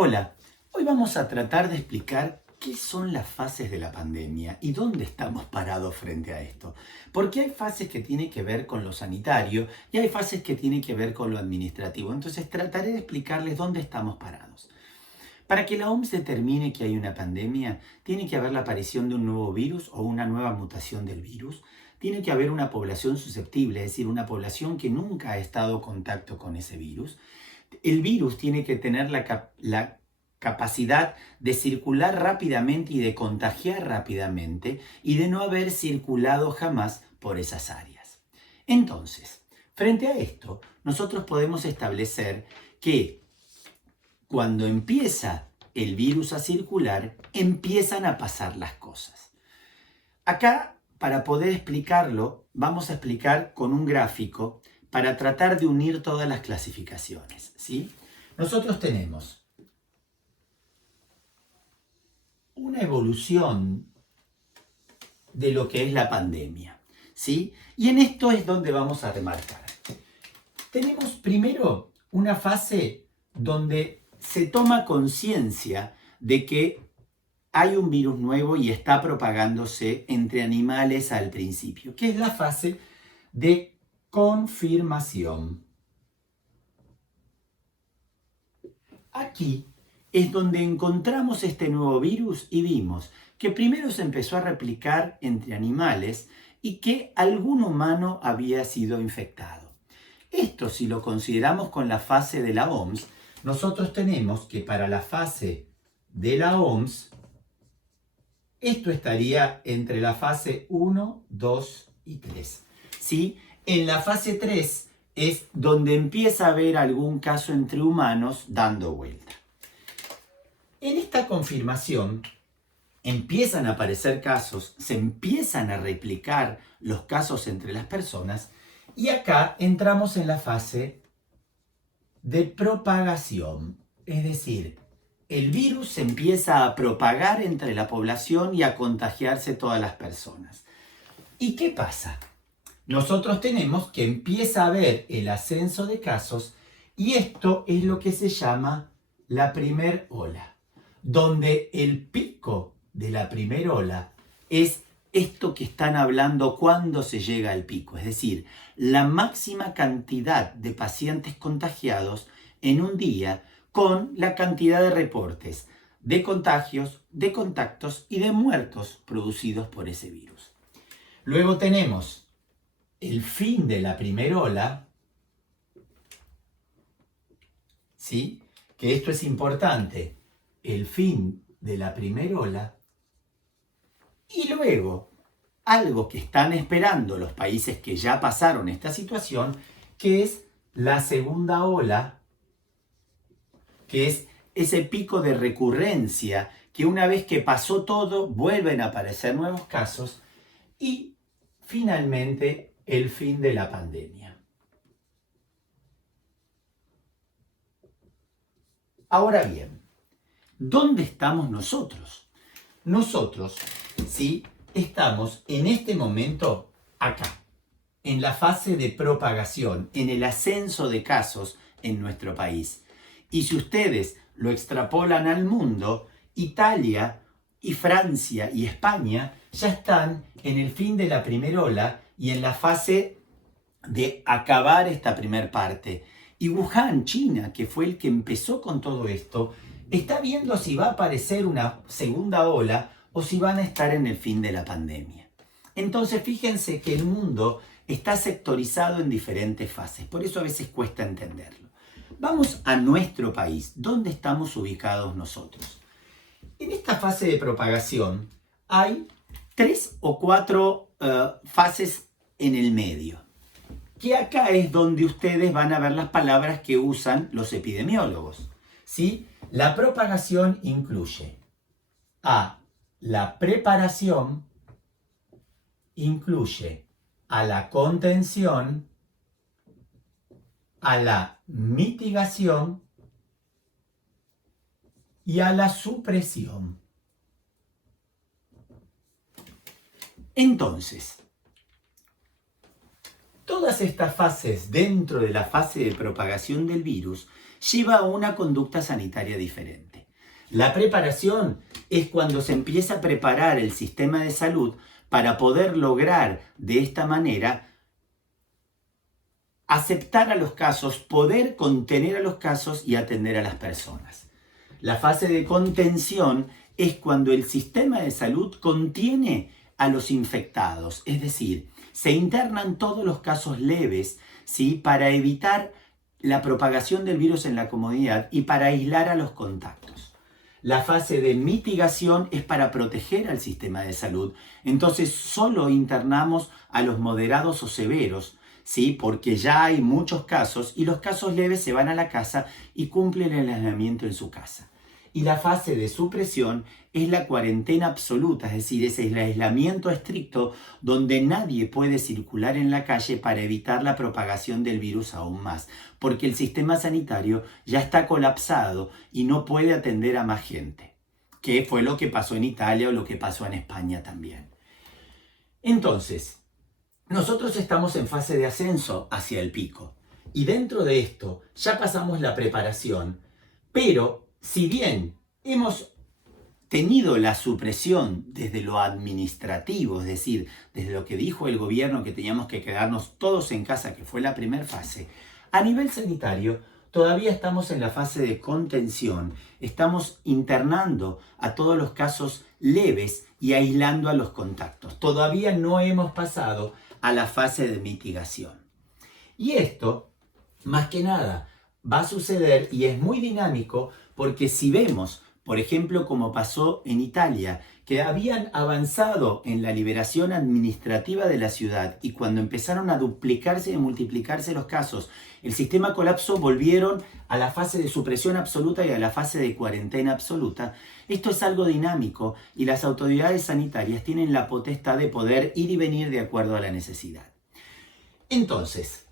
Hola, hoy vamos a tratar de explicar qué son las fases de la pandemia y dónde estamos parados frente a esto. Porque hay fases que tienen que ver con lo sanitario y hay fases que tienen que ver con lo administrativo. Entonces trataré de explicarles dónde estamos parados. Para que la OMS determine que hay una pandemia, tiene que haber la aparición de un nuevo virus o una nueva mutación del virus. Tiene que haber una población susceptible, es decir, una población que nunca ha estado en contacto con ese virus. El virus tiene que tener la capacidad de circular rápidamente y de contagiar rápidamente y de no haber circulado jamás por esas áreas. Entonces, frente a esto, nosotros podemos establecer que cuando empieza el virus a circular, empiezan a pasar las cosas. Acá, para poder explicarlo, vamos a explicar con un gráfico para tratar de unir todas las clasificaciones, ¿sí? Nosotros tenemos una evolución de lo que es la pandemia, ¿sí? Y en esto es donde vamos a remarcar. Tenemos primero una fase donde se toma conciencia de que hay un virus nuevo y está propagándose entre animales al principio, que es la fase de confirmación. Aquí es donde encontramos este nuevo virus y vimos que primero se empezó a replicar entre animales y que algún humano había sido infectado. Esto, si lo consideramos con la fase de la OMS, nosotros tenemos que para la fase de la OMS, esto estaría entre la fase 1, 2 y 3. ¿Sí? En la fase 3 es donde empieza a haber algún caso entre humanos dando vuelta. En esta confirmación empiezan a aparecer casos, se empiezan a replicar los casos entre las personas y acá entramos en la fase de propagación, es decir, el virus se empieza a propagar entre la población y a contagiarse todas las personas. ¿Y qué pasa? Nosotros tenemos que empieza a haber el ascenso de casos y esto es lo que se llama la primer ola, donde el pico de la primer ola es esto que están hablando cuando se llega al pico, es decir, la máxima cantidad de pacientes contagiados en un día con la cantidad de reportes de contagios, de contactos y de muertos producidos por ese virus. Luego tenemos el fin de la primera ola, ¿sí? Que esto es importante, el fin de la primera ola, y luego algo que están esperando los países que ya pasaron esta situación, que es la segunda ola, que es ese pico de recurrencia, que una vez que pasó todo, vuelven a aparecer nuevos casos, y finalmente el fin de la pandemia. Ahora bien, ¿dónde estamos nosotros? Nosotros, ¿sí? Estamos en este momento acá, en la fase de propagación, en el ascenso de casos en nuestro país. Y si ustedes lo extrapolan al mundo, Italia y Francia y España ya están en el fin de la primera ola y en la fase de acabar esta primer parte. Y Wuhan, China, que fue el que empezó con todo esto, está viendo si va a aparecer una segunda ola o si van a estar en el fin de la pandemia. Entonces fíjense que el mundo está sectorizado en diferentes fases, por eso a veces cuesta entenderlo. Vamos a nuestro país, ¿dónde estamos ubicados nosotros? En esta fase de propagación hay 3 o 4 fases en el medio, que acá es donde ustedes van a ver las palabras que usan los epidemiólogos, ¿sí? La propagación incluye a la preparación, incluye a la contención, a la mitigación y a la supresión. Entonces, todas estas fases dentro de la fase de propagación del virus lleva a una conducta sanitaria diferente. La preparación es cuando se empieza a preparar el sistema de salud para poder lograr de esta manera aceptar a los casos, poder contener a los casos y atender a las personas. La fase de contención es cuando el sistema de salud contiene a los infectados, es decir, se internan todos los casos leves, ¿sí?, para evitar la propagación del virus en la comunidad y para aislar a los contactos. La fase de mitigación es para proteger al sistema de salud, entonces solo internamos a los moderados o severos, ¿sí?, porque ya hay muchos casos y los casos leves se van a la casa y cumplen el aislamiento en su casa. Y la fase de supresión es la cuarentena absoluta, es decir, es el aislamiento estricto donde nadie puede circular en la calle para evitar la propagación del virus aún más, porque el sistema sanitario ya está colapsado y no puede atender a más gente, que fue lo que pasó en Italia o lo que pasó en España también. Entonces, nosotros estamos en fase de ascenso hacia el pico y dentro de esto ya pasamos la preparación, pero si bien hemos tenido la supresión desde lo administrativo, es decir, desde lo que dijo el gobierno que teníamos que quedarnos todos en casa, que fue la primera fase, a nivel sanitario todavía estamos en la fase de contención, estamos internando a todos los casos leves y aislando a los contactos. Todavía no hemos pasado a la fase de mitigación. Y esto, más que nada, va a suceder y es muy dinámico porque si vemos, por ejemplo, como pasó en Italia, que habían avanzado en la liberación administrativa de la ciudad y cuando empezaron a duplicarse y multiplicarse los casos, el sistema colapsó, volvieron a la fase de supresión absoluta y a la fase de cuarentena absoluta. Esto es algo dinámico y las autoridades sanitarias tienen la potestad de poder ir y venir de acuerdo a la necesidad. Entonces,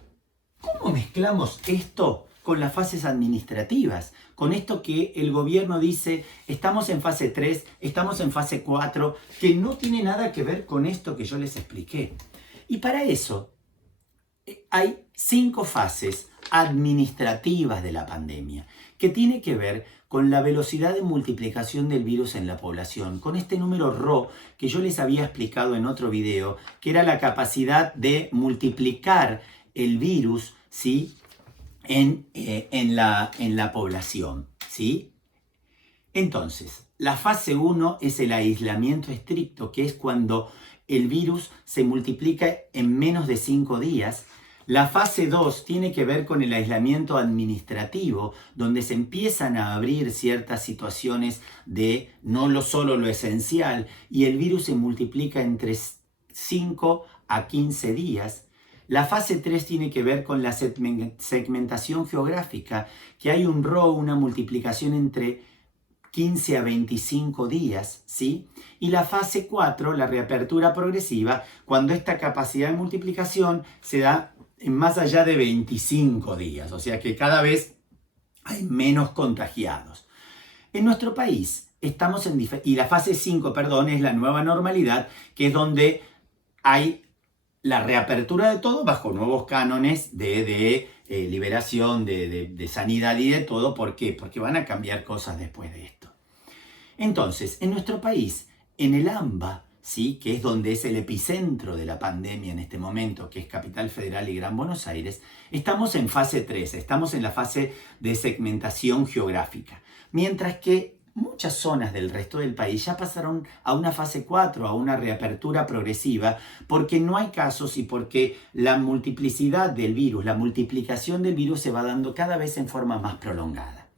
¿cómo mezclamos esto con las fases administrativas? Con esto que el gobierno dice, estamos en fase 3, estamos en fase 4, que no tiene nada que ver con esto que yo les expliqué. Y para eso hay 5 fases administrativas de la pandemia, que tiene que ver con la velocidad de multiplicación del virus en la población, con este número Rho que yo les había explicado en otro video, que era la capacidad de multiplicar el virus, ¿sí?, en la población, ¿sí? Entonces, la fase 1 es el aislamiento estricto, que es cuando el virus se multiplica en menos de 5 días. La fase 2 tiene que ver con el aislamiento administrativo, donde se empiezan a abrir ciertas situaciones de no solo lo esencial, y el virus se multiplica entre 5 a 15 días. La fase 3 tiene que ver con la segmentación geográfica, que hay un Rho, una multiplicación entre 15 a 25 días, ¿sí? Y la fase 4, la reapertura progresiva, cuando esta capacidad de multiplicación se da en más allá de 25 días, o sea que cada vez hay menos contagiados. En nuestro país estamos y la fase 5, perdón, es la nueva normalidad, que es donde hay la reapertura de todo bajo nuevos cánones de liberación, de sanidad y de todo. ¿Por qué? Porque van a cambiar cosas después de esto. Entonces, en nuestro país, en el AMBA, ¿sí?, que es donde es el epicentro de la pandemia en este momento, que es Capital Federal y Gran Buenos Aires, estamos en fase 3, estamos en la fase de segmentación geográfica. Mientras que muchas zonas del resto del país ya pasaron a una fase 4, a una reapertura progresiva, porque no hay casos y porque la multiplicidad del virus, la multiplicación del virus se va dando cada vez en forma más prolongada.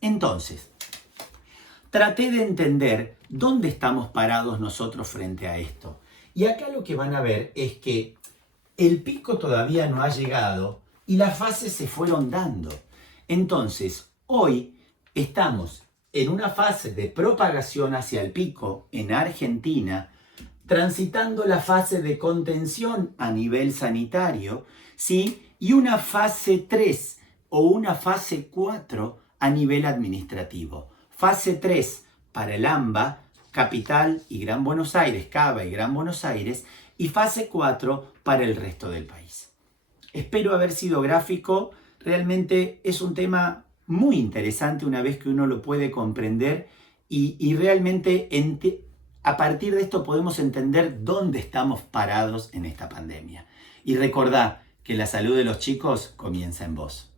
Entonces, traté de entender dónde estamos parados nosotros frente a esto. Y acá lo que van a ver es que el pico todavía no ha llegado y las fases se fueron dando. Entonces, hoy estamos en una fase de propagación hacia el pico en Argentina, transitando la fase de contención a nivel sanitario, ¿sí?, y una fase 3 o una fase 4 a nivel administrativo. Fase 3 para el AMBA, Capital y Gran Buenos Aires, Cava y Gran Buenos Aires, y fase 4 para el resto del país. Espero haber sido gráfico, realmente es un tema muy interesante una vez que uno lo puede comprender y realmente a partir de esto podemos entender dónde estamos parados en esta pandemia. Y recordá que la salud de los chicos comienza en vos.